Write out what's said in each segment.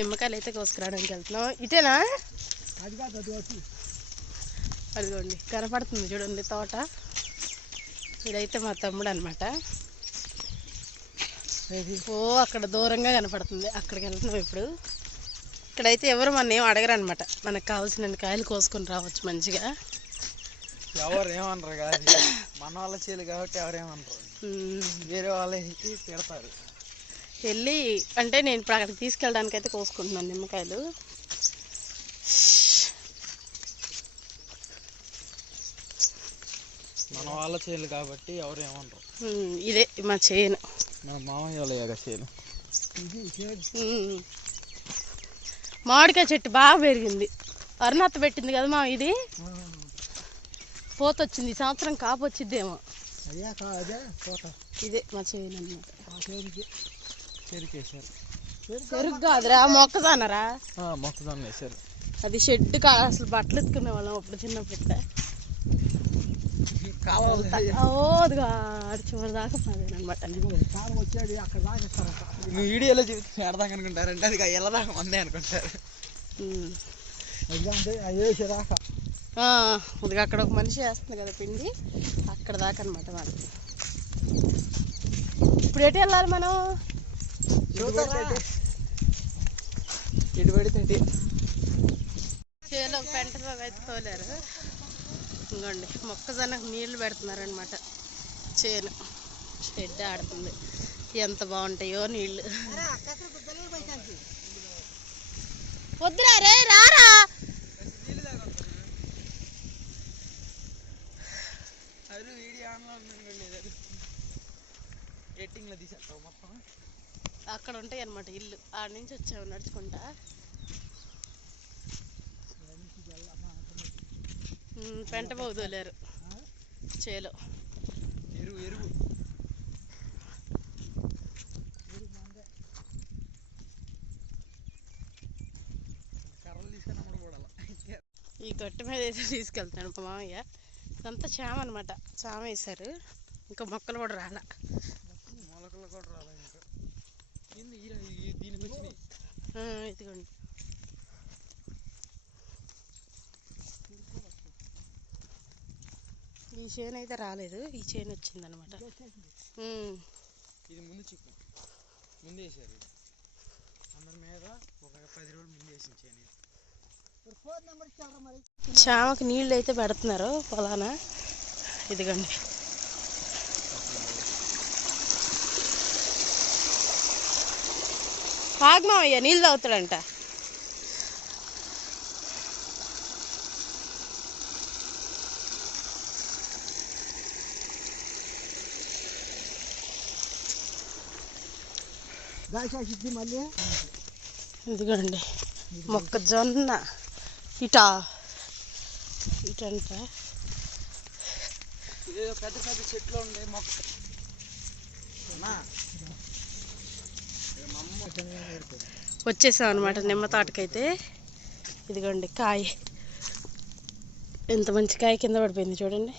నిమ్మకాయలు అయితే కోసుకురావడానికి వెళ్తున్నాం. ఇటేనా అదిగోండి కనపడుతుంది చూడండి తోట. ఇదైతే మా తమ్ముడు అనమాట ఓ అక్కడ దూరంగా కనపడుతుంది. అక్కడికి వెళ్తున్నాం ఇప్పుడు. ఇక్కడైతే ఎవరు మన ఏం అడగరు అనమాట మనకు కావాల్సిన కాయలు కోసుకొని రావచ్చు మంచిగా. ఎవరు ఏమనరు కాదు మన వాళ్ళ చేలు కాబట్టి ఎవరు ఏమనరు వేరే వాళ్ళకి పెడతారు. వెళ్ళి అంటే నేను ఇప్పుడు అక్కడికి తీసుకెళ్ళడానికి అయితే కోసుకుంటున్నాను నిమ్మకాయలు. మన వాళ్ళ చేలు కాబట్టి ఎవరు ఏమనరు ఉమ్, ఇదే మా చేను. మన మామయ్య వాళ్ళ చేలు ఉమ్. మామిడికాయ చెట్టు బాగా పెరిగింది. అరుణత్త పెట్టింది కదా మా ఇది? పోత వచ్చింది ఈ సంవత్సరం కాపు వచ్చిద్దేమో. ఇదే మా చేను అనమాట చెరుకేశారు చెరుకు కాదురా మొక్కజొన్నరా? మొక్కజొన్న వేశారు. అది షెడ్ కా అసలు బట్టలు ఎత్తుకునే వాళ్ళం అప్పుడు చిన్నప్పుడు. నువ్వు వీడియోలో చూస్తే ఆడదాకా అనుకుంటారంటే అది వెళ్ళదాకా మందే అనుకుంటారు. అది అక్కడ ఒక మనిషి వేస్తుంది కదా పిండి అక్కడ దాకా అనమాట మనకి ఇప్పుడు ఎటు వెళ్ళాలి మనం? ఇటు పడితే చేలో ఒక పెంట బాగా అయితే తోలారు ఇంకోండి మొక్కజొన్నకు నీళ్ళు పెడుతున్నారనమాట చేను. షెడ్ ఆడుతుంది. ఎంత బాగుంటాయో నీళ్ళు. వద్దురా రే రారా. అది వీడియో ఆన్లో లేదు ఎట్టింగ్లో తీసేస్తావు మొత్తం. అక్కడ ఉంటాయి అనమాట ఇల్లు. ఆడ నుంచి వచ్చాము నడుచుకుంటా. పెంట తోలారు చేలో. ఎరువు ఎరువు. ఈ గట్టు మీద అయితే తీసుకెళ్తాను మా మామయ్య. ఇదంతా చామ అనమాట చామ వేశారు. ఇంకా మొక్కలు కూడా రాలా. మొలకలు కూడా రాలే ఇంకా ఏంది ఈ- ఈ- దీనికి వచ్చినాయి ఆ, ఇదిగోండి. ఈ చేను అయితే రాలేదు ఈ చేను వచ్చిందనమాట. ఇది ముందు చిక్కు. ముందు వేసారు ఇది. అందరి మీద ఒక పది రోజులు ముందు వేసి చేయని చామకి నీళ్ళు అయితే పెడుతున్నారు పొలాన. ఇదిగోండి. ఆగ్మావయ్య నీళ్ళు తాగుతాడంట. ఇదిగోండి మొక్కజొన్న ఇటా. ఇటంట. పెద్ద పెద్ద చెట్లు ఉండే మొక్క అన్నా, ఏ మా అమ్మ చిన్నగా ఏరుతుంది. వచ్చేసాం అనమాట నిమ్మ తోటకైతే. ఇదిగోండి కాయ. ఎంత మంచి కాయ కింద పడిపోయింది చూడండి.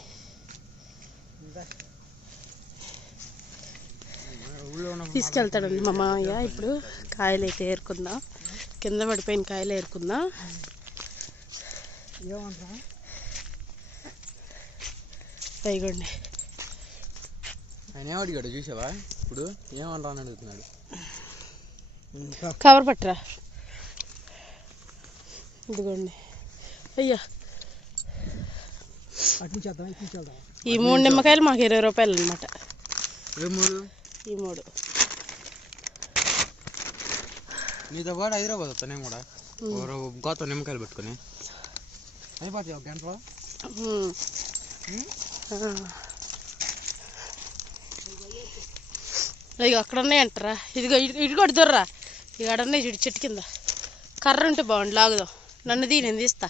తీసుకెళ్తాడండి మా మామయ్య. ఇప్పుడు కాయలు అయితే ఏరుకుందాం. కింద పడిపోయిన కాయలు ఏరుకుందాం. ఏమంటారా ఆయన ఏమడిగాడు చూసావా? ఇప్పుడు ఏమంటా అని అడుగుతున్నాడు. కవర్ పట్టరా. ఇదిగోండి. అయ్యా. ఈ మూడు నిమ్మకాయలు మాకు ఇరవై రూపాయలు అనమాట ఈ మూడు. నీతో పాటు హైదరాబాద్ వస్తా నేను కూడా. గోత నిమ్మకాయలు పెట్టుకొని. అయిపోతాయి ఒక గంటలో. ఇదిగో అక్కడ ఉన్నాయంటారా. ఇదిగో ఇటు ఇటు కూడా దొర్రా. ఉన్నాయి చూడు చెట్టు కింద. కర్ర ఉంటే బాగుండు లాగుదాం. నన్ను తీ నేను తీస్తా.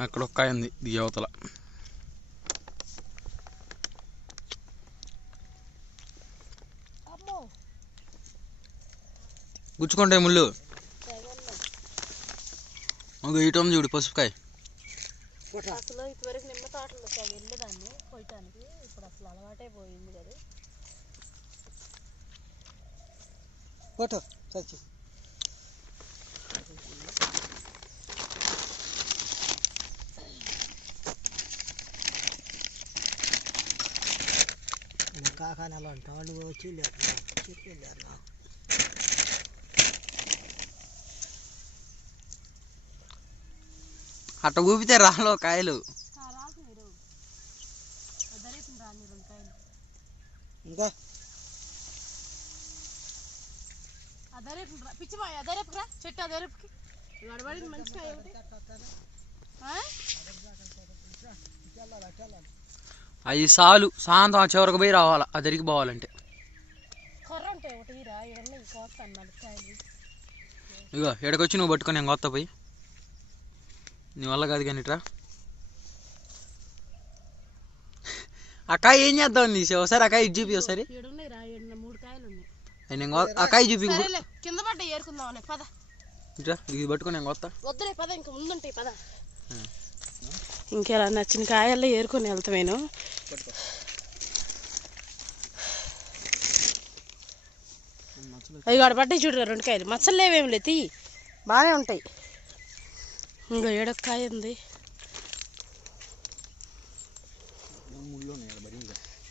అక్కడ ఒక కాయ ఉంది దిగి అవతల. గుచ్చుకుంటాయి ముళ్ళు. ఒక ఇటు ఉంది చూడు పసుపుకాయ అసలు ఇటువరకు నిమ్మ తోటలో వెళ్ళేదాన్ని పోయటానికి ఇప్పుడు అసలు అలవాటే పోయింది కదా ఫోటో చచ్చి కాకాని అలా అంటాం వాళ్ళు వచ్చి వెళ్ళారు చెప్పి వెళ్ళారు నాకు అట్ట ఊపితే రాలో కాయలు. ఇంకా? అదరేపురా చెట్టు అదరేపుకి గడబడింది? అది సాలు సాయంత్రం చివరికి పోయి రావాలా అదరికి పోవాలంటే. ఇగో ఎడకొచ్చి నువ్వు పట్టుకొని నేను కొత్త పోయి. నీ వల్ల కాదు కానీ ఇట్రా. అక్కాయ ఏం చేద్దాం నీ ఒకసారి అక్కాయ ఇటు చూపి ఒకసారి. ఏడు ఉన్నాయి రా ఏడు మూడు కాయలు ఉన్నాయి అది నేను కొ- అక్కాయ చూపి కింద పడ్డ ఏరుకుందాం పద. ఇట్రా ఇది పట్టుకొని నేను కొత్త. వద్దులే పద ఇంకా ముందుంటాయి పద. ఇంకెలా నచ్చిన కాయల్లో ఏరుకొని వెళ్తామేను అవి కాడ పడ్డాయి చూడు రెండు కాయలు. మచ్చలు లేవేమి లే తీ. బాగానే ఉంటాయి. ఇంకా ఏడొక ఉంది.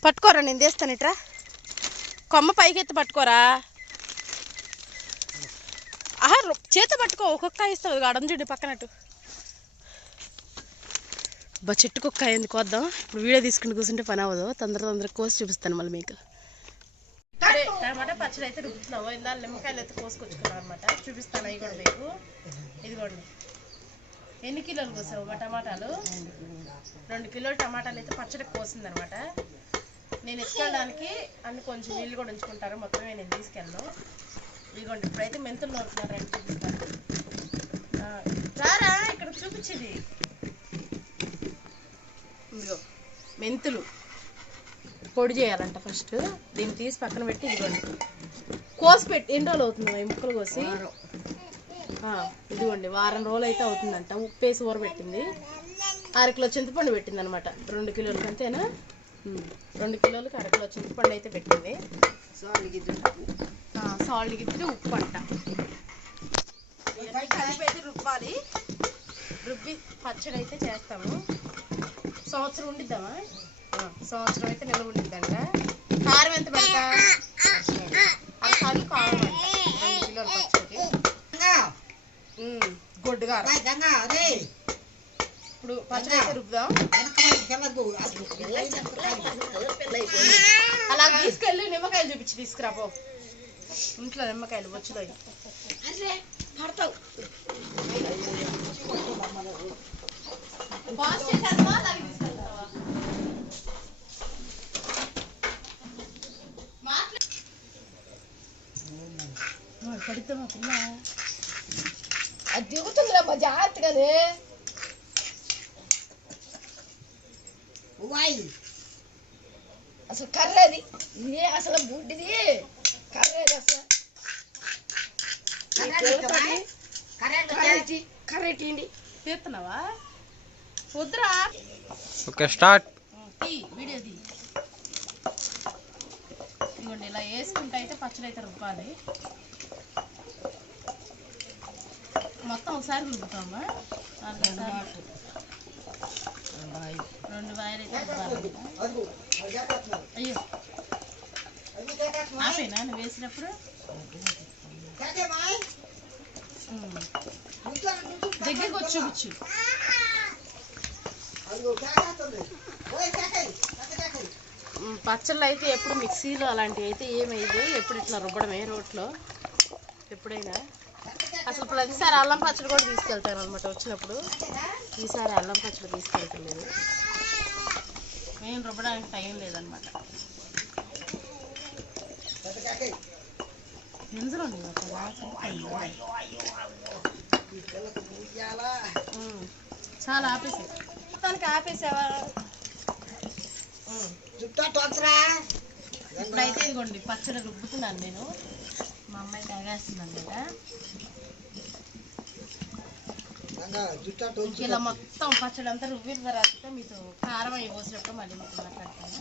పట్టుకోరా నేను తీస్తాను ఇట్రా. కొమ్మ పైకెత్తి పట్టుకోరా. ఆహా రొ- పట్టుకో ఒక్కొక్క ఇస్తావు అడం చూడు పక్కనట్టు. బా చెట్టుకు ఒక్క అయింది కోద్దాం. ఇప్పుడు వీడియో తీసుకుని కూర్చుంటే పని అవ్వదు. తొందర తొందర కోసి చూపిస్తాను మళ్ళీ మీకు. టమాటా పచ్చడి అయితే రుబ్బుతున్నాము ఇందా నిమ్మకాయలు అయితే కోసుకొచ్చుకున్నాం అనమాట చూపిస్తాను అవి కూడా మీకు. ఇదిగోండి. ఎన్ని కిలోలు కోసావు టమాటాలు? రెండు కిలోలు టమాటాలు అయితే పచ్చడి కోసింది అనమాట నేను ఎత్తుకెళ్ళడానికి అన్ని కొంచెం నీళ్ళు కూడా ఉంచుకుంటారు. మొత్తమే నేను తీసుకెళ్ళను. ఇదిగోండి ఇప్పుడైతే మెంతులు నోరుతున్నారండి చూపిస్తాను. రారా ఇక్కడ చూపించింది. ఇదిగో మెంతులు. పొడి చేయాలంట ఫస్ట్. దీన్ని తీసి పక్కన పెట్టి ఇదిగోండి. కోసి పెట్టి ఎన్ని రోజులు అవుతుంది? ఈ ముక్కలు కోసి? ఇదిగోండి వారం రోజులు అయితే అవుతుందంట. ఉప్పేసి ఊరబెట్టింది. అరకిలో చింతపండు పెట్టింది అనమాట రెండు కిలోలకి అంతేనా? రెండు కిలోలకి అరకిలో చింతపండు అయితే పెట్టింది. సాల్ట్ గిద్దు ఉప్పు అంట. కలిపి రుబ్బాలి. రుబ్బి పచ్చడి అయితే చేస్తాము. సంవత్సరం ఉండిద్దామా? సంవత్సరం అయితే నిల్వ ఉండిద్దంట. కారం ఎంత పెడతా? అది కాదు కారం అంట రెండు కిలోల పచ్చడి ఉమ్, కారం ఇప్పుడు పచ్చడి అయితే రుబ్బుదాం. అలా తీసుకెళ్ళి నిమ్మకాయలు చూపించి తీసుకురాపో ఇంట్లో నిమ్మకాయలు వచ్చిలో అసలు కర్రేది. ఇదే అసలు బుడ్డిది. కర్రేది అసలు. కర్రేటి కర్రేటి తీస్తున్నావా? వద్దురా. Okay start. తీ వీడియో తీ. ఇదిగోండి ఇలా వేసుకుంటే అయితే పచ్చడి అయితే రుబ్బాలి. మొత్తం ఒకసారి రుబ్బుతామా రెండు వాయిలు అయితే అయ్యో ఆపేనా నువ్వు వేసినప్పుడు ఉమ్. దగ్గరికి వచ్చి చూపించు పచ్చళ్ళు అయితే ఎప్పుడు మిక్సీలో అలాంటివి అయితే ఏమైదు ఎప్పుడు ఇట్లా రుబ్బడమే రోట్లో ఎప్పుడైనా అసలు ప్రతిసారి అల్లం పచ్చడి కూడా తీసుకెళ్తాను అనమాట వచ్చినప్పుడు. ఈసారి అల్లం పచ్చడి తీసుకెళ్తలేదు. మేము రుబ్బడానికి టైం లేదనమాట గింజలు చాలా ఆపేసి మొత్తానికి ఆపేసావా. ఇప్పుడైతే ఇదిగోండి పచ్చడి రుబ్బుతున్నాను నేను. మా అమ్మాయి తాగేస్తుంది అనమాట ఇలా మొత్తం పచ్చడి అంతా రువ్విన తర్వాత మీతో కారం అవి పోసినప్పుడు మళ్ళీ మీతో మాట్లాడతాను